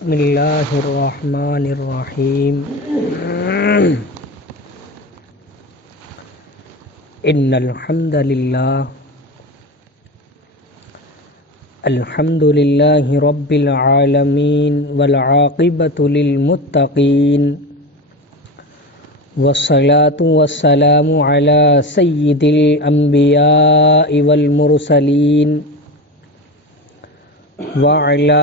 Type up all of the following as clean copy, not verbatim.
بسم اللہ الرحمن الرحیم ان الحمد للہ رب العالمین والعاقبۃ للمتقین والصلاة والسلام علی سید الانبیاء والمرسلین وعلى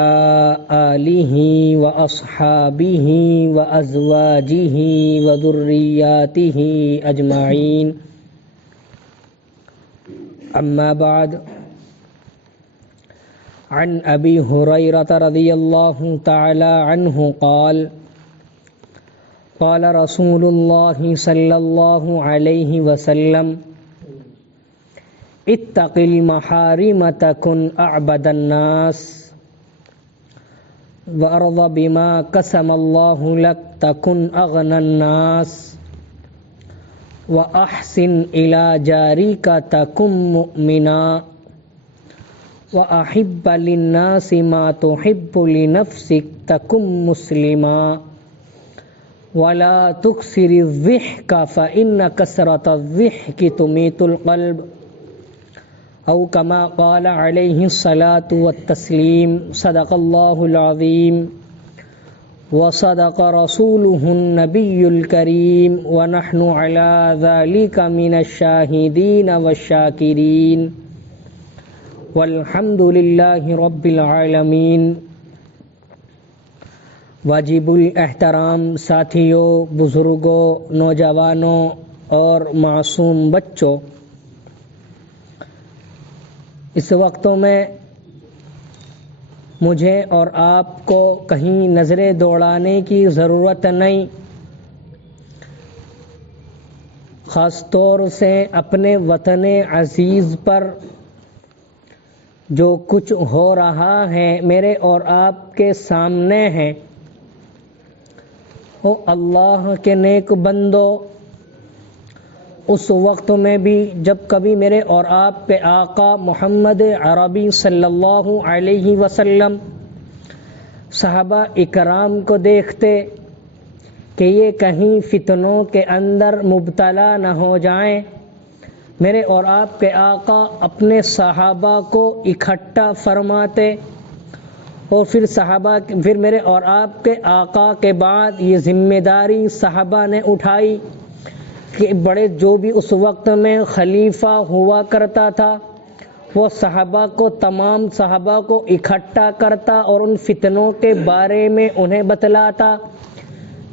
آلہ وأصحابہ وأزواجہ وذریاتہ اجمعین اما بعد عن ابی ہریرۃ رضی اللہ تعالی عنہ قال قال رسول اللہ صلی اللہ علیہ وسلم اتق المحارم تکن اعبد الناس وارض بما قسم اللہ لک تکن اغنى الناس واحسن الى جارک تکن مؤمنا واحب للناس ما تحب لنفسک تکن مسلما ولا تکثر الضحک فإن کثرة الضحک تمیت القلب او کما قال علیہ الصلاۃ والتسلیم صدق اللہ العظیم وصدق رسولہ النبی الکریم ونحن علی ذلک من الشاہدین والشاکرین والحمد للہ رب العالمین۔ واجب الاحترام ساتھیوں، بزرگوں، نوجوانوں اور معصوم بچوں، اس وقتوں میں مجھے اور آپ کو کہیں نظریں دوڑانے کی ضرورت نہیں، خاص طور سے اپنے وطن عزیز پر جو کچھ ہو رہا ہے میرے اور آپ کے سامنے ہے۔ او اللہ کے نیک بندو، اس وقت میں بھی جب کبھی میرے اور آپ کے آقا محمد عربی صلی اللہ علیہ وسلم صحابہ اکرام کو دیکھتے کہ یہ کہیں فتنوں کے اندر مبتلا نہ ہو جائیں، میرے اور آپ کے آقا اپنے صحابہ کو اکٹھا فرماتے اور پھر میرے اور آپ کے آقا کے بعد یہ ذمہ داری صحابہ نے اٹھائی کہ بڑے جو بھی اس وقت میں خلیفہ ہوا کرتا تھا وہ تمام صحابہ کو اکٹھا کرتا اور ان فتنوں کے بارے میں انہیں بتلاتا۔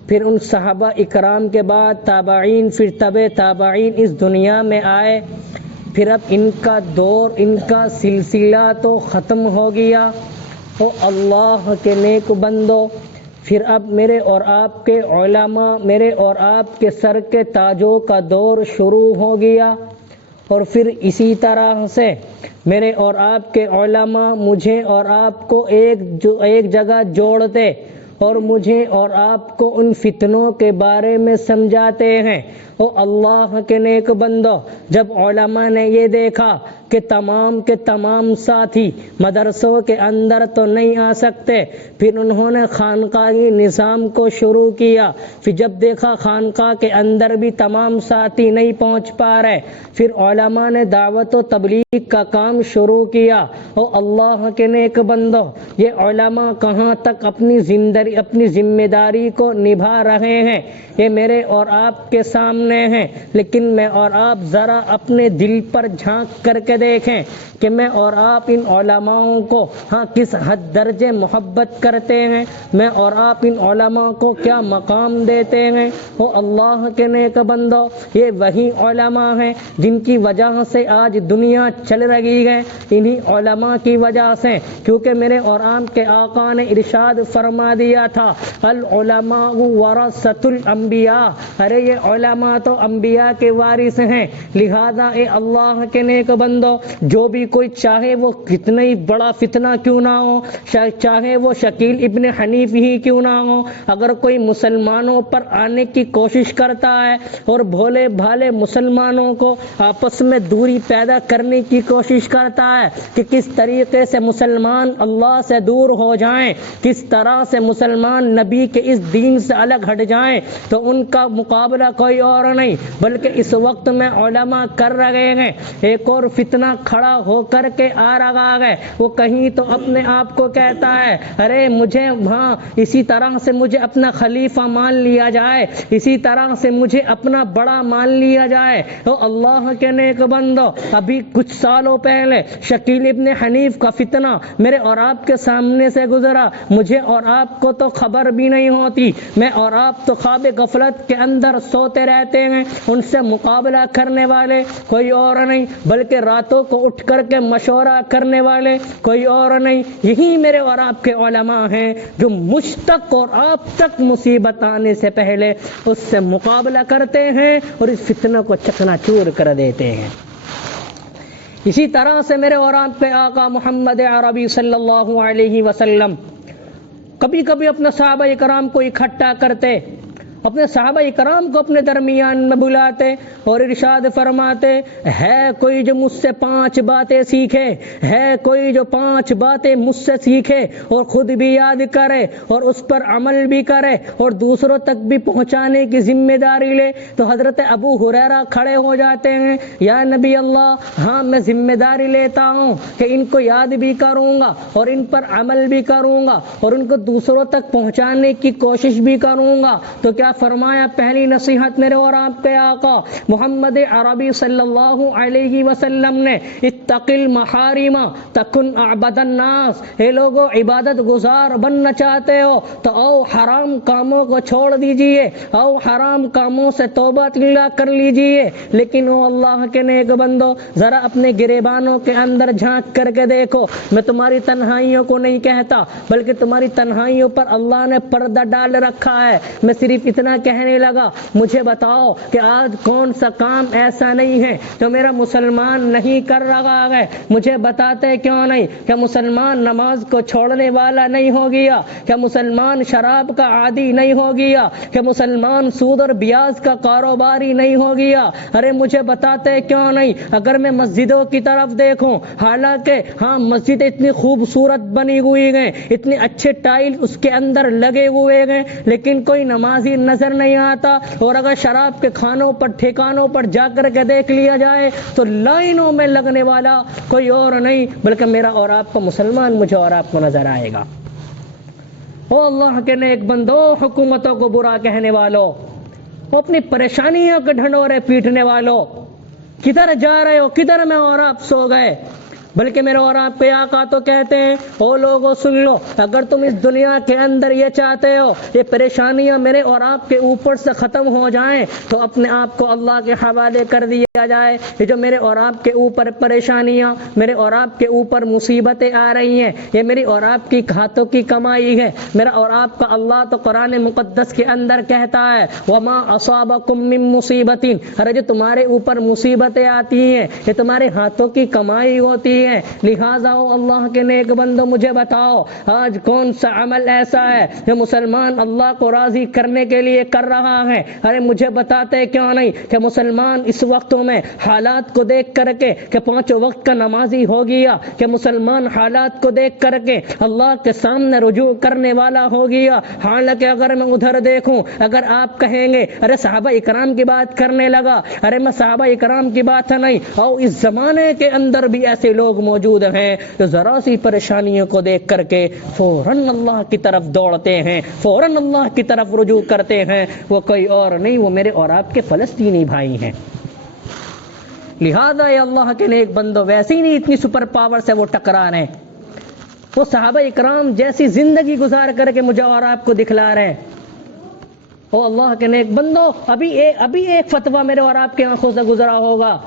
پھر ان صحابہ اکرام کے بعد تابعین، پھر تابعین اس دنیا میں آئے، پھر اب ان کا دور، ان کا سلسلہ تو ختم ہو گیا۔ او اللہ کے نیک بندو، پھر اب میرے اور آپ کے علماء، میرے اور آپ کے سر کے تاجوں کا دور شروع ہو گیا، اور پھر اسی طرح سے میرے اور آپ کے علماء مجھے اور آپ کو ایک جگہ جوڑتے اور مجھے اور آپ کو ان فتنوں کے بارے میں سمجھاتے ہیں۔ او اللہ کے نیک بندو، جب علماء نے یہ دیکھا کہ تمام کے تمام ساتھی مدرسوں کے اندر تو نہیں آ سکتے، پھر انہوں نے خانقاہی نظام کو شروع کیا۔ پھر جب دیکھا خانقاہ کے اندر بھی تمام ساتھی نہیں پہنچ پا رہے، پھر علماء نے دعوت و تبلیغ کا کام شروع کیا۔ او اللہ کے نیک بندو، یہ علماء کہاں تک اپنی ذمہ داری کو نبھا رہے ہیں یہ میرے اور آپ کے سامنے ہیں، لیکن میں اور آپ ذرا اپنے دل پر جھانک کر کے دیکھیں کہ میں اور آپ ان علماءوں کو کس حد درجے محبت کرتے ہیں، میں اور آپ ان علماء کو کیا مقام دیتے ہیں۔ وہ اللہ کے نیک بندو، یہ وہی علماء ہیں جن کی وجہ سے آج دنیا چل رہی ہے، انہی علماء کی وجہ سے، کیونکہ میرے اور آپ کے آقا نے ارشاد فرما دیا تھا العلماء ورثۃ الانبیاء، ارے یہ علماء تو انبیاء کے وارث ہیں، لہذا اے اللہ کے نیک بندو، بندو، جو بھی کوئی چاہے وہ کتنا ہی بڑا فتنہ کیوں نہ ہو، چاہے وہ شکیل ابن حنیف ہی کیوں نہ ہو، اگر کوئی مسلمانوں پر آنے کی کوشش کرتا ہے اور بھولے بھالے مسلمانوں کو آپس میں دوری پیدا کرنے کی کوشش کرتا ہے کہ کس طریقے سے مسلمان اللہ سے دور ہو جائیں، کس طرح سے مسلمان نبی کے اس دین سے الگ ہٹ جائیں، تو ان کا مقابلہ کوئی اور نہیں بلکہ اس وقت میں علماء کر رہے ہیں۔ ایک اور فتنہ کھڑا ہو کر کے آ رہا ہے، وہ کہیں تو اپنے آپ کو کہتا ہے ارے مجھے اسی طرح سے مجھے اپنا خلیفہ مان لیا جائے، اسی طرح سے مجھے اپنا بڑا مان لیا جائے۔ تو اللہ کے نیک بندو، ابھی کچھ سالوں پہلے شکیل ابن حنیف کا فتنہ میرے اور آپ کے سامنے سے گزرا، مجھے اور آپ کو تو خبر بھی نہیں ہوتی، میں اور آپ تو خواب غفلت کے اندر سوتے رہتے ہیں۔ ان سے مقابلہ کرنے والے کوئی اور نہیں بلکہ راتوں کو اٹھ کر کے مشورہ کرنے والے کوئی اور نہیں، یہی میرے اور آپ کے علماء ہیں جو مجھ تک اور آپ تک مصیبت آنے سے پہلے اس سے مقابلہ کرتے ہیں اور اس فتنہ کو چکنا چور کر دیتے ہیں۔ اسی طرح سے میرے اور آپ کے آقا محمد عربی صلی اللہ علیہ وسلم کبھی کبھی اپنے صحابہ کرام کو اکٹھا کرتے، اپنے صحابہ کرام کو اپنے درمیان میں بلاتے اور ارشاد فرماتے، ہے کوئی جو مجھ سے 5 باتیں سیکھے، ہے کوئی جو 5 باتیں مجھ سے سیکھے اور خود بھی یاد کرے اور اس پر عمل بھی کرے اور دوسروں تک بھی پہنچانے کی ذمہ داری لے۔ تو حضرت ابو ہریرہ کھڑے ہو جاتے ہیں، یا نبی اللہ، ہاں میں ذمہ داری لیتا ہوں کہ ان کو یاد بھی کروں گا اور ان پر عمل بھی کروں گا اور ان کو دوسروں تک پہنچانے کی کوشش بھی کروں گا۔ تو کیا فرمایا؟ پہلی نصیحت میرے اور آپ کے آقا محمد عربی صلی اللہ علیہ وسلم نے، اتق المحارم تکن اعبد الناس، اے لوگوں عبادت گزار بننا چاہتے ہو تو او حرام کاموں کو چھوڑ دیجئے، او حرام کاموں سے توبہ اللہ کر لیجئے۔ لیکن او اللہ کے نیک بندو، ذرا اپنے گریبانوں کے اندر جھانک کر کے دیکھو، میں تمہاری تنہائیوں کو نہیں کہتا بلکہ تمہاری تنہائیوں پر اللہ نے پردہ ڈال رکھا ہے۔ میں صرف اتنا کہنے لگا، مجھے بتاؤ کہ آج کون سا کام ایسا نہیں ہے جو میرا مسلمان نہیں کر رہا ہے؟ مجھے بتاتے کیوں نہیں؟ کیا مسلمان نماز کو چھوڑنے والا نہیں ہو گیا؟ کیا مسلمان شراب کا عادی نہیں ہو گیا؟ کیا مسلمان سود اور بیاج کا کاروباری نہیں ہو گیا؟ ارے مجھے بتاتے کیوں نہیں؟ اگر میں مسجدوں کی طرف دیکھوں، حالانکہ مسجد اتنی خوبصورت بنی ہوئی ہیں، اتنے اچھے ٹائل اس کے اندر لگے ہوئے ہیں، لیکن کوئی نمازی نظر نہیں آتا، اور اگر شراب کے کھانوں پر ٹھکانوں پر جا کر کے دیکھ لیا جائے تو لائنوں میں لگنے والا کوئی اور نہیں بلکہ میرا اور آپ کو مسلمان مجھے اور آپ کو نظر آئے گا۔ او اللہ کے نیک بندو، حکومتوں کو برا کہنے والوں، اپنی پریشانیوں کے ڈھنڈورے پیٹنے والوں، کدھر جا رہے ہو؟ کدھر میں اور آپ سو گئے؟ بلکہ میرے اور آپ کے آقا تو کہتے ہیں، او لوگوں سن لو، اگر تم اس دنیا کے اندر یہ چاہتے ہو یہ پریشانیاں میرے اور آپ کے اوپر سے ختم ہو جائیں تو اپنے آپ کو اللہ کے حوالے کر دیا جائے۔ یہ جو میرے اور آپ کے اوپر پریشانیاں، میرے اور آپ کے اوپر مصیبتیں آ رہی ہیں، یہ میری اور آپ کی ہاتھوں کی کمائی ہے۔ میرا اور آپ کا اللہ تو قرآن مقدس کے اندر کہتا ہے، وَمَا أَصَابَكُم مِّن مُّصِيبَةٍ، ارے جو تمہارے اوپر مصیبتیں آتی ہیں یہ تمہارے ہاتھوں کی کمائی ہوتی ہے۔ لہٰذا اللہ کے نیک بندو، مجھے بتاؤ آج کون سا عمل ایسا ہے جو مسلمان اللہ کو راضی کرنے کے لیے کر رہا ہے؟ ارے مجھے بتاتے کیوں نہیں کہ مسلمان اس وقتوں میں حالات کو دیکھ کر کے کہ 5 وقت کا نمازی ہو گیا، کہ مسلمان حالات کو دیکھ کر کے اللہ کے سامنے رجوع کرنے والا ہو گیا۔ حالانکہ اگر میں ادھر دیکھوں، اگر آپ کہیں گے ارے صحابہ اکرام کی بات کرنے لگا، ارے میں صحابہ اکرام کی بات نہیں، اور اس زمانے کے اندر بھی ایسے لوگ موجود ہیں جو ذرا سی پریشانیوں کو دیکھ کر کے فوراً اللہ کی طرف دوڑتے ہیں، فوراً اللہ کی طرف رجوع کرتے ہیں۔ وہ کوئی اور نہیں، وہ میرے اور آپ کے فلسطینی بھائی ہیں۔ لہذا اللہ کے نیک بندو، ویسے ہی نہیں اتنی سپر پاور سے وہ ٹکرا رہے ہیں، وہ صحابہ اکرام جیسی زندگی گزار کر کے مجھے اور آپ کو دکھلا رہے ہیں۔ او اللہ کے نیک بندو، ابھی ایک فتویٰ میرے اور آپ کے آنکھوں سے گزرا ہوگا،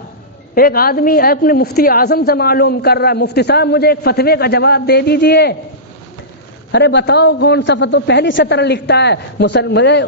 ایک آدمی اپنے مفتی اعظم سے معلوم کر رہا ہے، مفتی صاحب مجھے ایک فتوے کا جواب دے دیجئے۔ ارے بتاؤ کون سا فتو پہلی سطر لکھتا ہے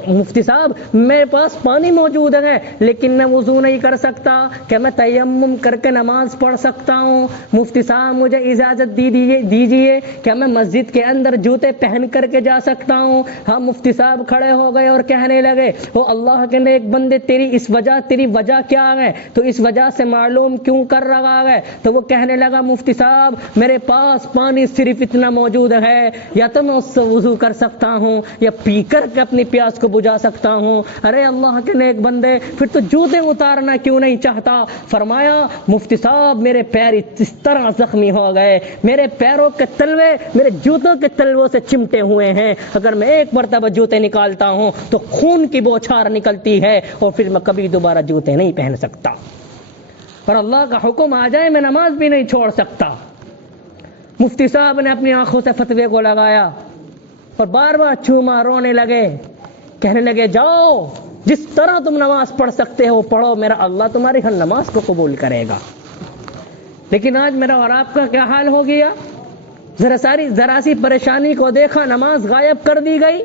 مفتی صاحب میرے پاس پانی موجود ہے لیکن میں وضو نہیں کر سکتا، کہ میں تیمم کر کے نماز پڑھ سکتا ہوں؟ مفتی صاحب مجھے اجازت دیجیے کہ میں مسجد کے اندر جوتے پہن کر کے جا سکتا ہوں؟ ہاں مفتی صاحب کھڑے ہو گئے اور کہنے لگے وہ اللہ کے نیک بندے تیری وجہ کیا ہے، تو اس وجہ سے معلوم کیوں کر رہا ہے؟ تو وہ کہنے لگا مفتی صاحب میرے پاس پانی صرف اتنا موجود ہے، یا تو میں اس سے وضو کر سکتا ہوں یا پی کر کے اپنی پیاس کو بجھا سکتا ہوں۔ ارے اللہ کے نیک بندے پھر تو جوتے اتارنا کیوں نہیں چاہتا؟ فرمایا مفتی صاحب میرے پیر اس طرح زخمی ہو گئے، میرے پیروں کے تلوے میرے جوتوں کے تلووں سے چمٹے ہوئے ہیں، اگر میں ایک مرتبہ جوتے نکالتا ہوں تو خون کی بوچھار نکلتی ہے اور پھر میں کبھی دوبارہ جوتے نہیں پہن سکتا، اور اللہ کا حکم آ جائے میں نماز بھی نہیں چھوڑ سکتا۔ مفتی صاحب نے اپنی آنکھوں سے فتوے کو لگایا اور بار بار چوما، رونے لگے، کہنے لگے جاؤ جس طرح تم نماز پڑھ سکتے ہو پڑھو، میرا اللہ تمہاری ہر نماز کو قبول کرے گا۔ لیکن آج میرا اور آپ کا کیا حال ہو گیا؟ ذرا سی پریشانی کو دیکھا نماز غائب کر دی گئی،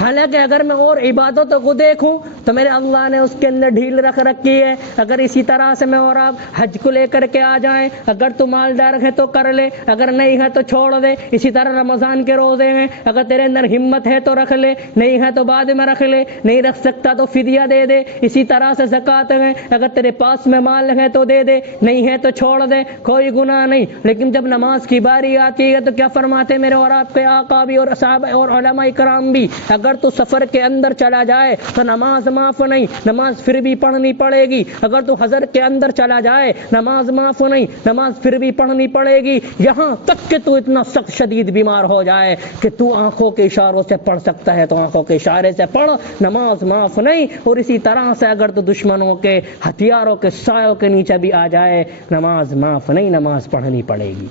حالانکہ اگر میں اور عبادتوں کو دیکھوں تو میرے اللہ نے اس کے اندر ڈھیل رکھ رکھی ہے۔ اگر اسی طرح سے میں اور آپ حج کو لے کر کے آ جائیں، اگر تو مالدار ہے تو کر لے، اگر نہیں ہے تو چھوڑ دے۔ اسی طرح رمضان کے روزے ہیں، اگر تیرے اندر ہمت ہے تو رکھ لے، نہیں ہے تو بعد میں رکھ لے، نہیں رکھ سکتا تو فدیہ دے دے۔ اسی طرح سے زکوٰۃ ہے، اگر تیرے پاس میں مال ہے تو دے دے، نہیں ہے تو چھوڑ دے، کوئی گناہ نہیں۔ لیکن جب نماز کی باری آتی ہے تو کیا فرماتے میرے اور آپ کے آقا بھی اور صحابہ اور علماء کرام بھی، اگر تو سفر کے اندر چلا جائے تو نماز معاف نہیں، نماز پھر بھی پڑھنی پڑے گی۔ اگر تو حضر کے اندر چلا جائے نماز معاف نہیں، نماز پھر بھی پڑھنی پڑے گی، یہاں تک کہ تو اتنا سخت شدید بیمار ہو جائے کہ تو آنکھوں کے اشاروں سے پڑھ سکتا ہے تو آنکھوں کے اشارے سے پڑھ، نماز معاف نہیں۔ اور اسی طرح سے اگر تو دشمنوں کے ہتھیاروں کے سایوں کے نیچے بھی آ جائے نماز معاف نہیں، نماز پڑھنی پڑے گی۔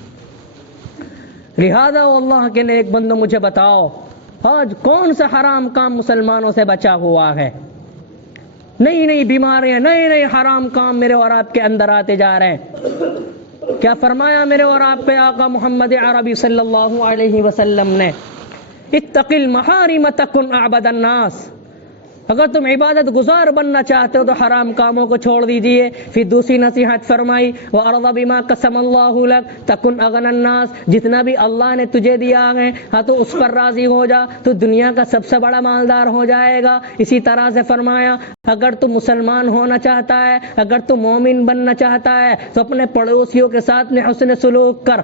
لہذا اللہ کے نیک بندو مجھے بتاؤ آج کون سا حرام کام مسلمانوں سے بچا ہوا ہے؟ نئی نئی بیماریاں، نئے نئے حرام کام میرے اور آپ کے اندر آتے جا رہے ہیں۔ کیا فرمایا میرے اور آپ کے آقا محمد عربی صلی اللہ علیہ وسلم نے؟ اتق المحارم تکن اعبد الناس۔ اگر تم عبادت گزار بننا چاہتے ہو تو حرام کاموں کو چھوڑ دیجئے۔ پھر دوسری نصیحت فرمائی وَأَرْضَ بِمَا قَسَمَ اللَّهُ لَكَ تَكُنْ أَغْنَى النَّاسِ۔ جتنا بھی اللہ نے تجھے دیا ہے ہاں تو اس پر راضی ہو جا، تو دنیا کا سب سے بڑا مالدار ہو جائے گا۔ اسی طرح سے فرمایا اگر تو مسلمان ہونا چاہتا ہے، اگر تو مومن بننا چاہتا ہے تو اپنے پڑوسیوں کے ساتھ میں حسن سلوک کر،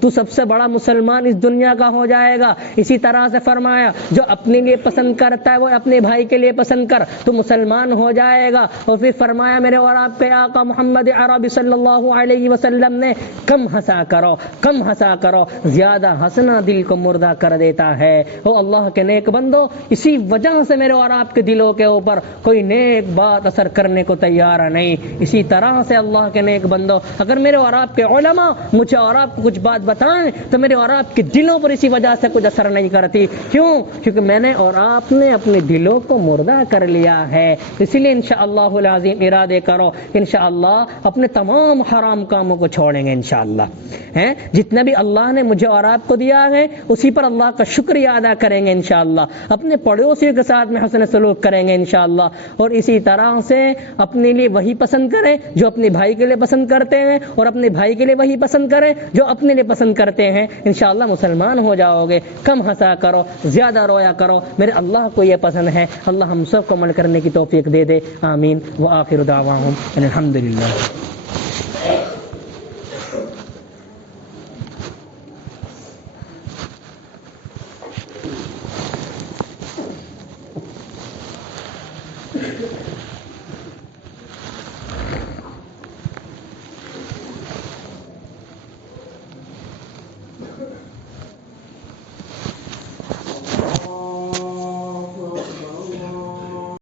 تو سب سے بڑا مسلمان اس دنیا کا ہو جائے گا۔ اسی طرح سے فرمایا جو اپنے لیے پسند کرتا ہے وہ اپنے بھائی کے لیے پسند کر تو مسلمان ہو جائے گا۔ اور پھر فرمایا میرے اور آپ کے آقا محمد عربی صلی اللہ علیہ وسلم نے کم ہنسا کرو، کم ہنسا کرو، زیادہ ہنسنا دل کو مردہ کر دیتا ہے۔ او اللہ کے نیک بندو، اسی وجہ سے میرے اور آپ کے دلوں کے اوپر کوئی نیک بات اثر کرنے کو تیار نہیں۔ اسی طرح سے اللہ کے نیک بندو، اگر میرے اور آپ کے علماء مجھے اور آپ کو کچھ بات بتائیں تو میرے اور آپ کے دلوں پر اسی وجہ سے کچھ اثر نہیں کرتی۔ کیوں؟ کیونکہ میں نے اور آپ نے اپنے دلوں کو مردہ کر لیا ہے۔ اسی لیے انشاءاللہ العظیم ارادے کرو انشاءاللہ اپنے تمام حرام کاموں کو چھوڑیں گے انشاءاللہ۔ جتنا بھی اللہ نے مجھے اور آپ کو دیا ہے اسی پر اللہ کا شکریہ ادا کریں گے انشاءاللہ۔ اپنے پڑوسیوں کے ساتھ میں حسن سلوک کریں گے انشاءاللہ، اور اسی طرح سے اپنے لیے وہی پسند کریں جو اپنے بھائی کے لیے پسند کرتے ہیں، اور اپنے بھائی کے لیے وہی پسند کریں جو اپنے لیے پسند کرتے ہیں۔ انشاءاللہ مسلمان ہو جاؤ گے۔ کم ہنسا کرو، زیادہ رویا کرو، میرے اللہ کو یہ پسند ہے۔ اللہ ہم سب کو عمل کرنے کی توفیق دے دے، آمین۔ وآخر دعواہم ان الحمدللہ۔